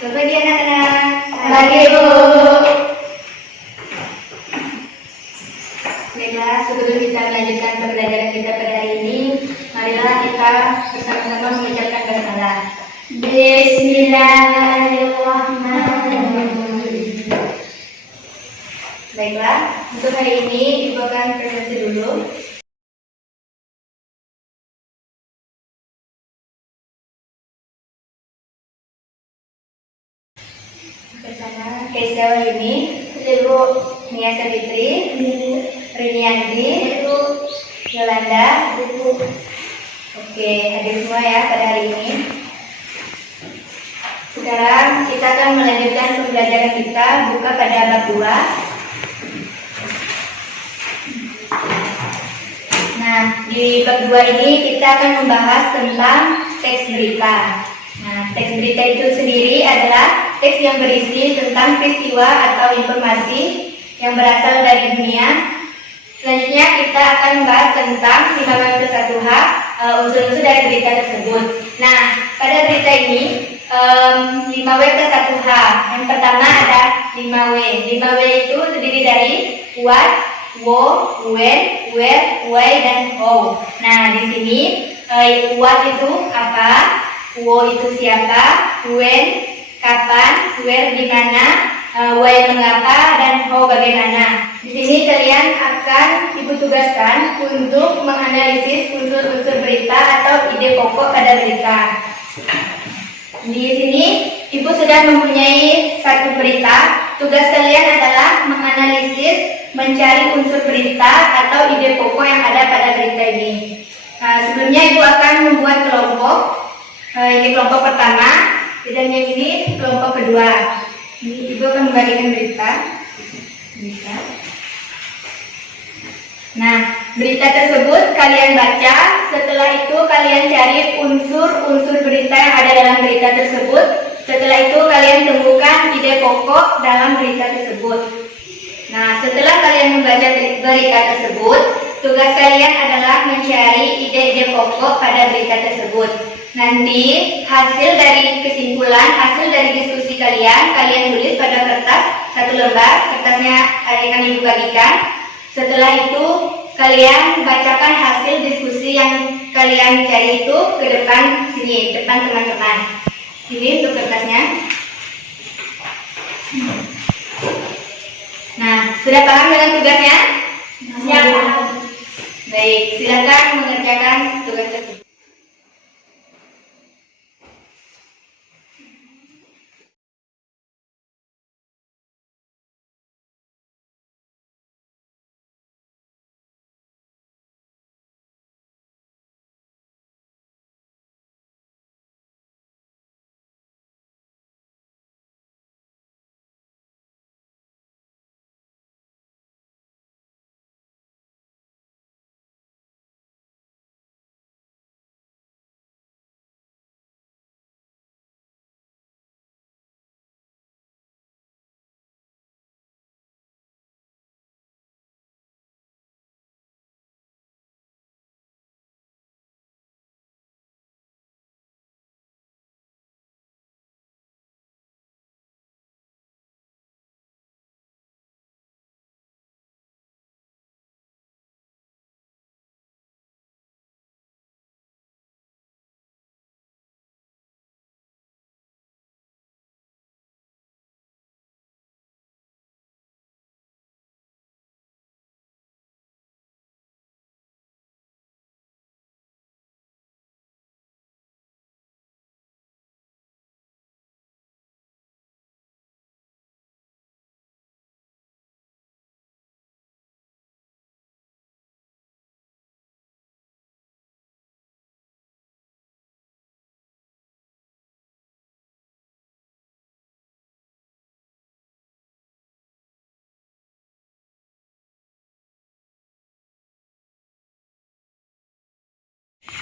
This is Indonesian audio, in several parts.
Berbagi anak-anak. Bagi Ibu. Baiklah, sebelum kita melanjutkan pembelajaran kita pada hari ini, marilah kita bersama-sama mengucapkan basmalah. Bismillahirrahmanirrahim. Baiklah, untuk hari ini Ibu akan presentasi dulu. Bersama Keisha Wahyuni, Ibu Nia Savitri, Rinianti, Ibu Yolanda, Ibu. Oke, hadir semua ya pada hari ini. Sekarang kita akan melanjutkan pembelajaran kita, buka pada bab 2. Nah, di bab 2 ini kita akan membahas tentang teks berita. Nah, teks berita itu sendiri adalah teks yang berisi tentang peristiwa atau informasi yang berasal dari dunia. Selanjutnya kita akan membahas tentang 5W+1H, unsur-unsur dari berita tersebut. Nah, pada berita ini 5W+1H. Yang pertama ada 5W. 5W itu terdiri dari what, wo, when, where, why, dan how. Nah, di sini what itu apa, wo itu siapa, when kapan, where di mana, why mengapa, dan how bagaimana. Di sini kalian akan ditugaskan untuk menganalisis unsur-unsur berita atau ide pokok pada berita. Di sini Ibu sudah mempunyai satu berita. Tugas kalian adalah menganalisis, mencari unsur berita atau ide pokok yang ada pada berita ini. Nah, sebelumnya Ibu akan membuat kelompok. Ini kelompok pertama, dan yang ini kelompok kedua. Ini Ibu akan membagikan berita. Nah, berita tersebut kalian baca. Setelah itu kalian cari unsur-unsur berita yang ada dalam berita tersebut. Setelah itu kalian temukan ide pokok dalam berita tersebut. Nah, setelah kalian membaca berita tersebut, tugas kalian adalah mencari ide-ide pokok pada berita tersebut. Nanti hasil dari kesimpulan, hasil dari diskusi kalian tulis pada kertas satu lembar. Kertasnya akan Ibu bagikan. Setelah itu kalian bacakan hasil diskusi yang kalian cari itu ke depan sini, depan teman-teman. Ini untuk kertasnya. Nah, sudah paham dengan tugasnya? Ya. Baik, silakan mengerjakan tugas tersebut.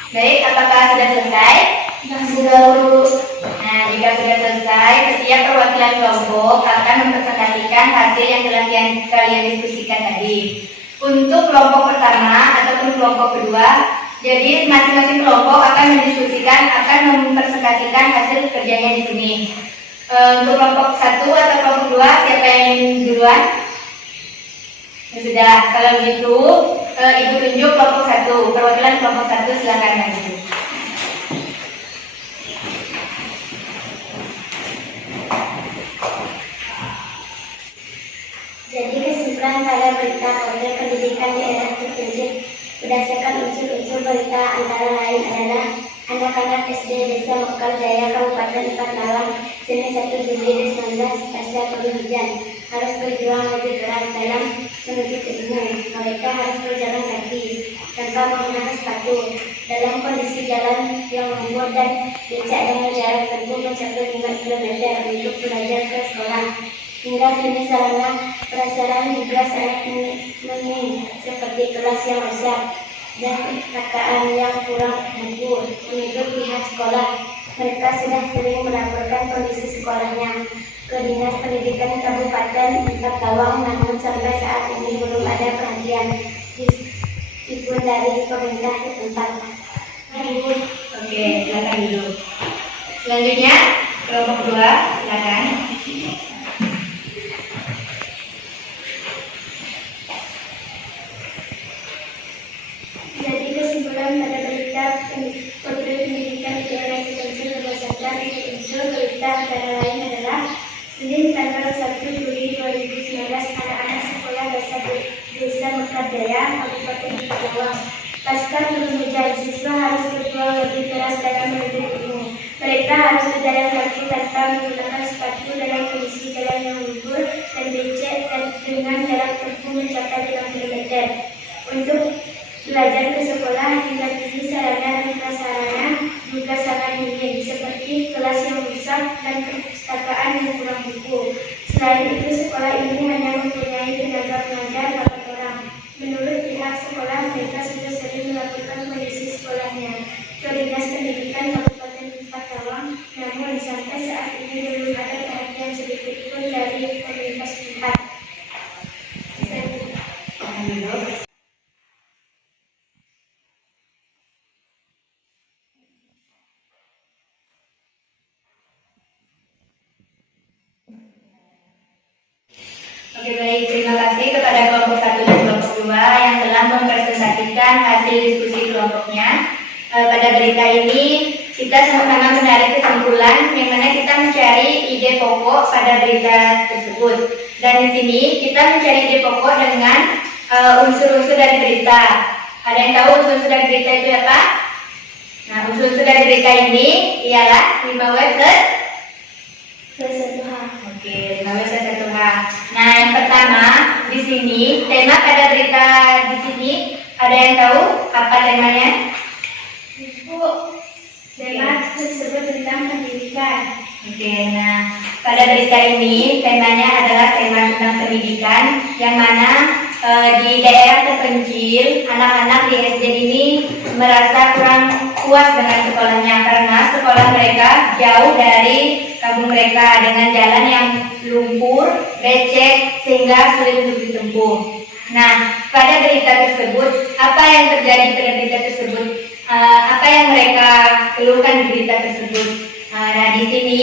Baik, apakah sudah selesai? Sudah, Bu. Nah, jika sudah selesai, setiap perwakilan kelompok akan mempresentasikan hasil yang telah kalian diskusikan tadi. Untuk kelompok pertama ataupun kelompok kedua, jadi masing-masing kelompok akan mendiskusikan, akan mempresentasikan hasil kerjanya di sini. Untuk kelompok 1 atau kelompok 2, siapa yang ingin duluan? Sudah, kalau begitu Ibu tunjuk kelompok 1. Perwakilan kelompok 1 silakan maju. Jadi kesimpulan pada berita Korea pendidikan di daerah terpencil berdasarkan unsur-unsur berita antara lain adalah anak-anak SD Desa Mekar Jaya Kabupaten Patawang Senin 1 Juli 19 pasca turun hujan harus berjuang lebih keras dalam menuju ke ilmu. Mereka harus berjalan kaki tanpa menggunakan sepatu dalam kondisi jalan yang lembut dan becak dengan jarak tempuh mencapai 5 km untuk belajar ke sekolah. Hingga kini sarana prasarana juga sangat minim seperti kelas yang rusak dan KKN yang kurang mumpuni. Menurut pihak sekolah, mereka sudah sering melaporkan kondisi sekolahnya ke Dinas Pendidikan Kabupaten Patawang, namun sampai saat ini belum ada perhatian pun dari pemerintah setempat. Oke, silakan dulu. Selanjutnya kelompok 2, silakan. Jadi kesimpulan pada berita Putri Pendidikan di daerah terpencil berdasarkan unsur berita antara lain adalah Senin tanggal 1 Juli 2019 anak-anak sekolah dasar Desa Mekar Jaya Kabupaten Patawang pasca turun hujan siswa harus berjuang lebih keras dalam menuju ilmu. Mereka harus berjalan kaki tanpa menggunakan sepatu dalam kondisi jalan yang lumpur dan becek dan dengan jarak tempuh mencapai 5 km. Untuk belajar ke sekolah hingga kini sarana dan prasarana juga sangat minim seperti kelas yang rusak dan perpustakaan yang kurang buku. Selain itu sekolah ini hanya mempunyai tenaga pengajar 4 orang. Menurut pihak sekolah mereka sudah sering melakukan kondisi sekolahnya ke Dinas Pendidikan Kabupaten Patawang, namun sampai saat ini belum ada perhatian sedikit pun dari pemerintah setempat. Oke, baik, terima kasih kepada kelompok 1 dan kelompok 2 yang telah mempresentasikan hasil diskusi kelompoknya. Pada berita ini kita sama-sama menarik kesimpulan yang mana kita mencari ide pokok pada berita tersebut. Dan di sini kita mencari ide pokok dengan unsur-unsur dari berita. Ada yang tahu unsur-unsur dari berita itu apa? Nah, unsur-unsur dari berita ini ialah 5W plus 1H. Oke, 5W plus 1H. Nah, yang pertama di sini tema pada berita di sini ada yang tahu apa temanya? Tema tersebut tentang pendidikan. Oke, nah pada berita ini temanya adalah tema tentang pendidikan yang mana di daerah terpencil anak-anak di SD ini merasa kurang puas dengan sekolahnya karena sekolah mereka jauh dari kampung mereka dengan jalan yang lumpur, becek sehingga sulit untuk ditempuh. Nah, pada berita tersebut apa yang terjadi pada berita tersebut? Apa yang mereka keluhkan di berita tersebut? Nah, di sini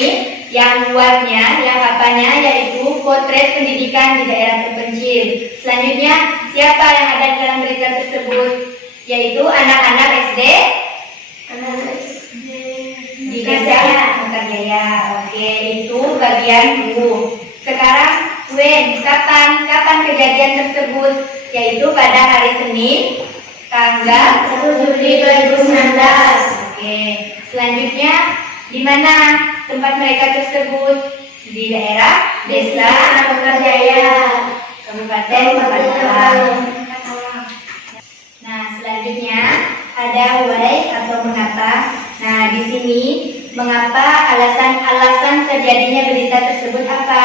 yang buatnya, yang apanya yaitu potret pendidikan di daerah terpencil. Selanjutnya, siapa yang ada di dalam berita tersebut? Yaitu anak-anak SD di Desa Mekar Jaya. Oke, itu bagian U. Sekarang when, kapan kejadian tersebut? Yaitu pada hari Senin tanggal 1 Juli 2019. Oke, selanjutnya di mana tempat mereka tersebut? Di daerah Desa Mekar Jaya, Kabupaten Patawang. Nah, selanjutnya ada why atau mengapa. Nah, di sini mengapa alasan terjadinya berita tersebut apa?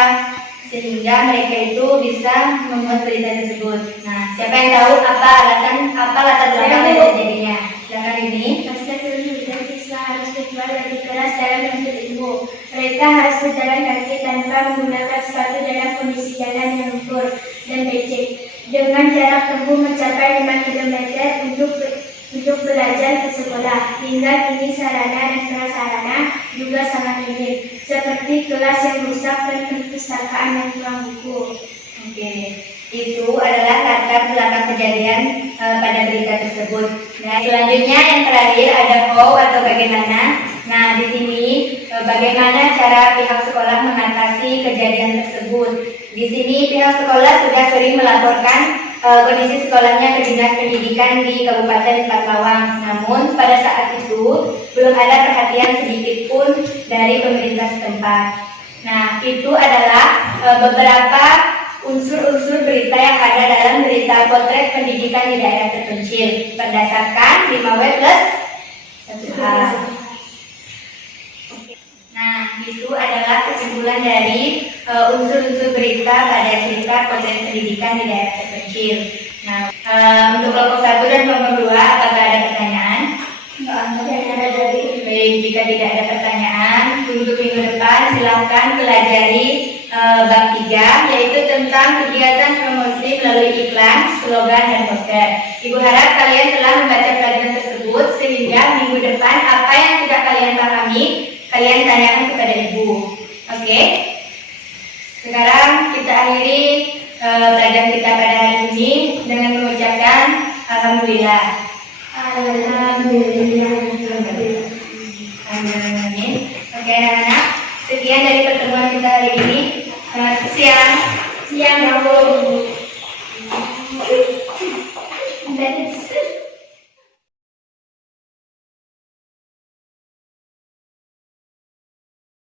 Sehingga mereka itu bisa membuat berita tersebut. Nah, siapa yang tahu apa latar belakang dari terjadinya? Silakan ini. Pasca turun hujan siswa harus berjuang lebih keras dalam menuntut ilmu. Mereka harus berjalan kaki tanpa menggunakan sepatu dalam kondisi jalan yang lumpur dan becek. Dengan jarak tempuh mencapai 5 km untuk untuk belajar ke sekolah. Hingga kini sarana dan prasarana juga sangat minim, seperti kelas yang rusak dan perpustakaan yang kurang buku. Oke, itu adalah latar belakang kejadian pada berita tersebut. Nah, selanjutnya yang terakhir ada how atau bagaimana. Nah, di sini bagaimana cara pihak sekolah mengatasi kejadian tersebut. Di sini pihak sekolah sudah sering melaporkan kondisi sekolahnya ke Dinas Pendidikan di Kabupaten Patlawang. Namun pada saat itu belum ada perhatian sedikit pun dari pemerintah setempat. Nah, itu adalah beberapa unsur-unsur berita yang ada dalam berita potret pendidikan di daerah terpencil berdasarkan 5W plus 1H. Nah, itu adalah kesimpulan dari unsur-unsur berita pada cerita potret pendidikan di daerah terpencil. Nah, untuk kelompok 1 dan kelompok 2, apakah ada pertanyaan? Baik, jika tidak ada pertanyaan, untuk minggu depan silakan pelajari bab 3, yaitu tentang kegiatan promosi melalui iklan, slogan, dan poster. Ibu harap kalian telah membaca pelajaran tersebut sehingga minggu depan apa yang tidak kalian pahami, kalian tanyakan kepada ibu. Oke? Sekarang kita akhiri pelajaran kita pada hari ini dengan mengucapkan Alhamdulillah. Alhamdulillah. Amin. Oke anak-anak, sekian dari pertemuan kita hari ini. Selamat siang. Siang, Bu.